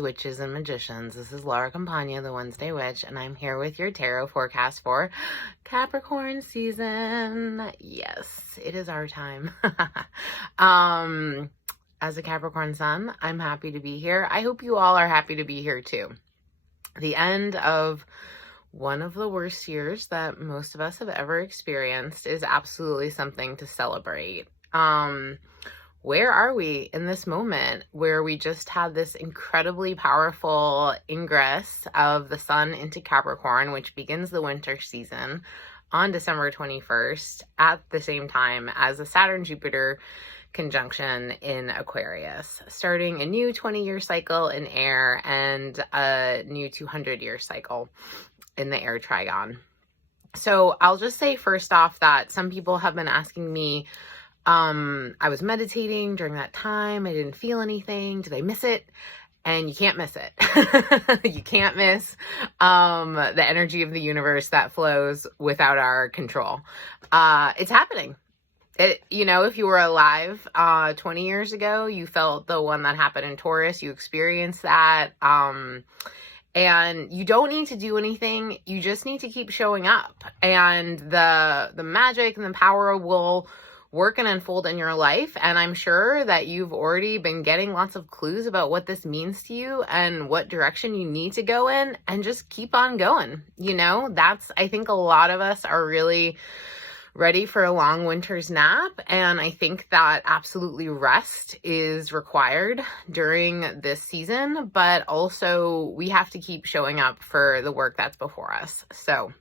Witches and magicians. This is Laura Campagna, the Wednesday Witch, and I'm here with your tarot forecast for Capricorn season. Yes, it is our time. As a Capricorn sun, I'm happy to be here. I hope you all are happy to be here too. The end of one of the worst years that most of us have ever experienced is absolutely something to celebrate. Where are we in this moment where we just had this incredibly powerful ingress of the sun into Capricorn, which begins the winter season on December 21st at the same time as a Saturn-Jupiter conjunction in Aquarius, starting a new 20-year cycle in air and a new 200-year cycle in the air trigon. So I'll just say first off that some people have been asking me, I was meditating during that time. I didn't feel anything. Did I miss it? And you can't miss it. You can't miss the energy of the universe that flows without our control. It's happening. If you were alive 20 years ago, you felt the one that happened in Taurus. You experienced that. And you don't need to do anything. You just need to keep showing up. And the magic and the power will work and unfold in your life. And I'm sure that you've already been getting lots of clues about what this means to you and what direction you need to go in, and just keep on going. I think a lot of us are really ready for a long winter's nap. And I think that absolutely rest is required during this season, but also we have to keep showing up for the work that's before us. So,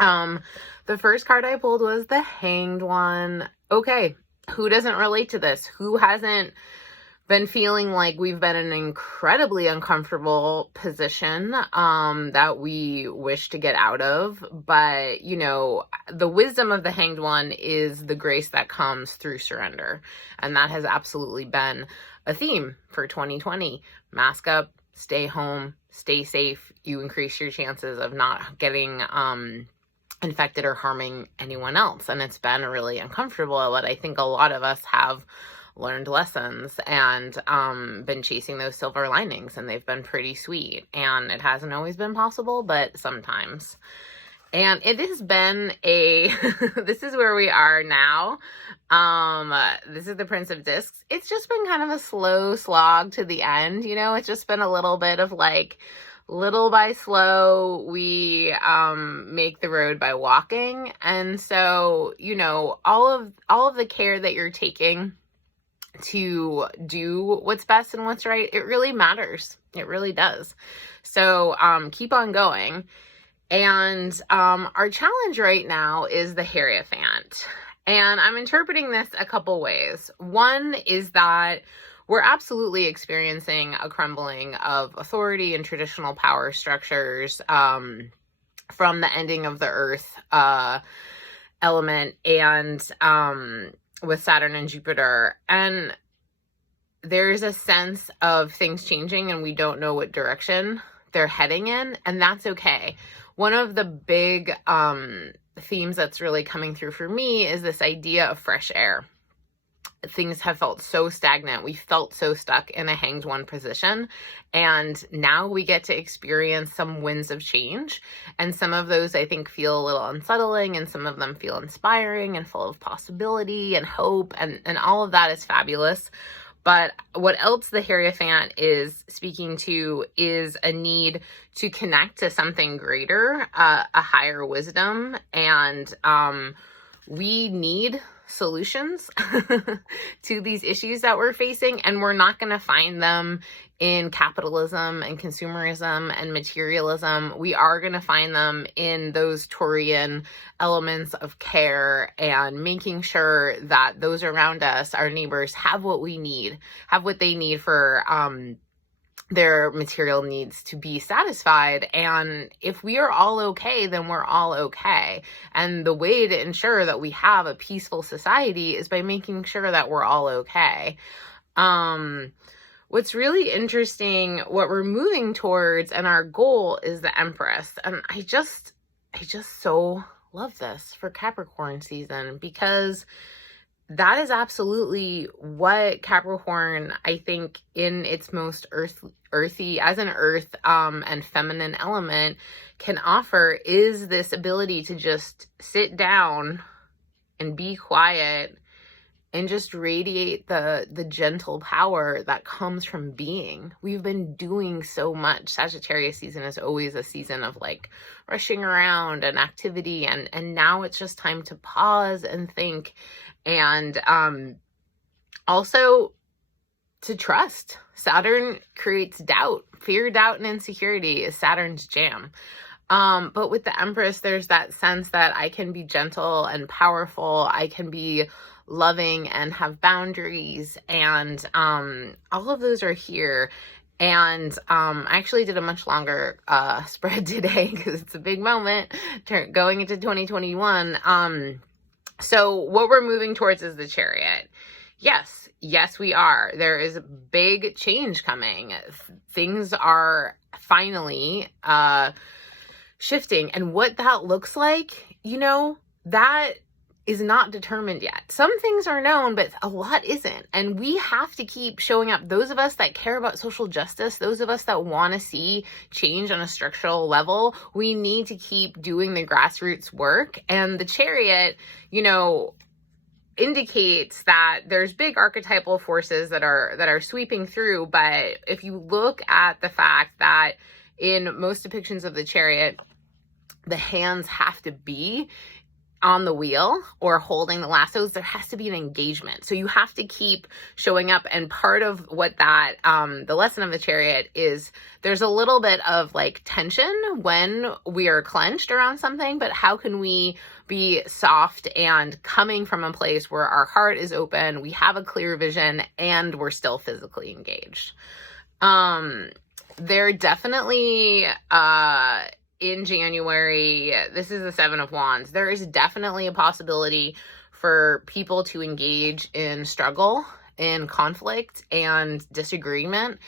the first card I pulled was the Hanged One. Okay, who doesn't relate to this? Who hasn't been feeling like we've been in an incredibly uncomfortable position that we wish to get out of? But, the wisdom of the Hanged One is the grace that comes through surrender. And that has absolutely been a theme for 2020. Mask up, stay home, stay safe. You increase your chances of not getting infected or harming anyone else. And it's been really uncomfortable, but I think a lot of us have learned lessons and been chasing those silver linings, and they've been pretty sweet. And it hasn't always been possible, but sometimes. And it has been this is where we are now. This is the Prince of Discs. It's just been kind of a slow slog to the end. It's just been a little bit of little by slow, we make the road by walking. And so, all of the care that you're taking to do what's best and what's right, it really matters. It really does. So keep on going. And our challenge right now is the Hierophant. And I'm interpreting this a couple ways. One is that we're absolutely experiencing a crumbling of authority and traditional power structures from the ending of the Earth element and with Saturn and Jupiter. And there's a sense of things changing and we don't know what direction they're heading in, and that's okay. One of the big themes that's really coming through for me is this idea of fresh air. Things have felt so stagnant. We felt so stuck in a Hanged One position. And now we get to experience some winds of change. And some of those, I think, feel a little unsettling, and some of them feel inspiring and full of possibility and hope. And all of that is fabulous. But what else the Hierophant is speaking to is a need to connect to something greater, a higher wisdom. And we need solutions to these issues that we're facing, and we're not going to find them in capitalism and consumerism and materialism. We are going to find them in those Taurian elements of care and making sure that those around us, our neighbors, have what we need, have what they need for their material needs to be satisfied. And if we are all okay, then we're all okay. And the way to ensure that we have a peaceful society is by making sure that we're all okay. What's really interesting, what we're moving towards, and our goal is the Empress. And I just so love this for Capricorn season, because that is absolutely what Capricorn, I think, in its most earthy, as an earth and feminine element, can offer, is this ability to just sit down and be quiet and just radiate the gentle power that comes from being. We've been doing so much. Sagittarius season is always a season of like rushing around and activity, and now it's just time to pause and think, and also to trust. Saturn creates doubt. Fear, doubt, and insecurity is Saturn's jam. But with the Empress, there's that sense that I can be gentle and powerful. I can be loving and have boundaries, and all of those are here. And I actually did a much longer spread today because it's a big moment going into 2021. So what we're moving towards is the Chariot. Yes, we are. There is big change coming. Things are finally shifting, and what that looks like, that is not determined yet. Some things are known, but a lot isn't. And we have to keep showing up. Those of us that care about social justice, those of us that want to see change on a structural level, we need to keep doing the grassroots work. And the Chariot, indicates that there's big archetypal forces that are sweeping through. But if you look at the fact that in most depictions of the Chariot, the hands have to be on the wheel or holding the lassos, there has to be an engagement. So you have to keep showing up. And part of what that, the lesson of the Chariot is, there's a little bit of like tension when we are clenched around something, but how can we be soft and coming from a place where our heart is open, we have a clear vision, and we're still physically engaged. There definitely, in January, this is the Seven of Wands, there is definitely a possibility for people to engage in struggle, in conflict, and disagreement.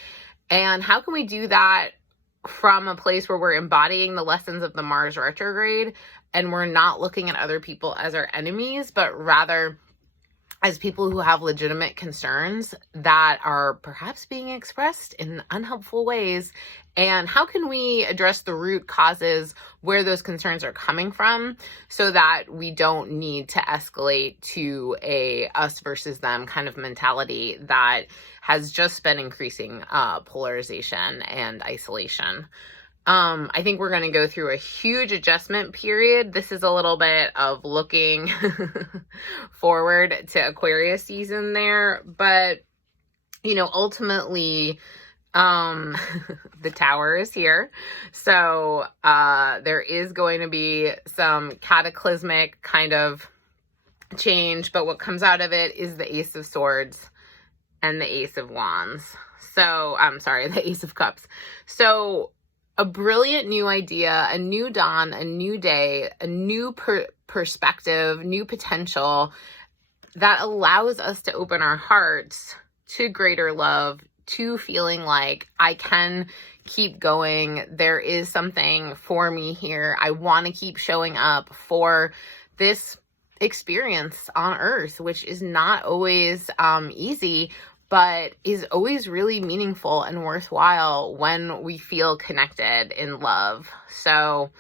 And how can we do that from a place where we're embodying the lessons of the Mars retrograde, and we're not looking at other people as our enemies, but rather as people who have legitimate concerns that are perhaps being expressed in unhelpful ways? And how can we address the root causes where those concerns are coming from, so that we don't need to escalate to a us versus them kind of mentality that has just been increasing polarization and isolation? I think we're going to go through a huge adjustment period. This is a little bit of looking forward to Aquarius season there, but ultimately, the Tower is here. So, there is going to be some cataclysmic kind of change, but what comes out of it is the Ace of Swords and the Ace of Wands. So, I'm sorry, the Ace of Cups. So, a brilliant new idea, a new dawn, a new day, a new perspective, new potential that allows us to open our hearts to greater love, to feeling like I can keep going. There is something for me here. I want to keep showing up for this experience on Earth, which is not always easy, but is always really meaningful and worthwhile when we feel connected in love. So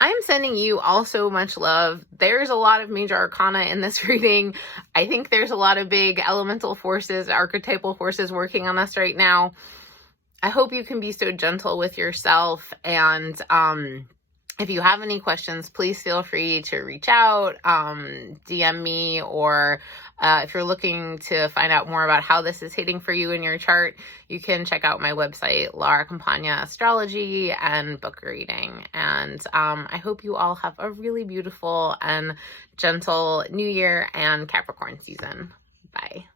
I'm sending you all so much love. There's a lot of major arcana in this reading. I think there's a lot of big elemental forces, archetypal forces working on us right now. I hope you can be so gentle with yourself. And if you have any questions, please feel free to reach out, DM me, or if you're looking to find out more about how this is hitting for you in your chart, you can check out my website, Lara Campagna Astrology, and book a reading. And I hope you all have a really beautiful and gentle New Year and Capricorn season. Bye.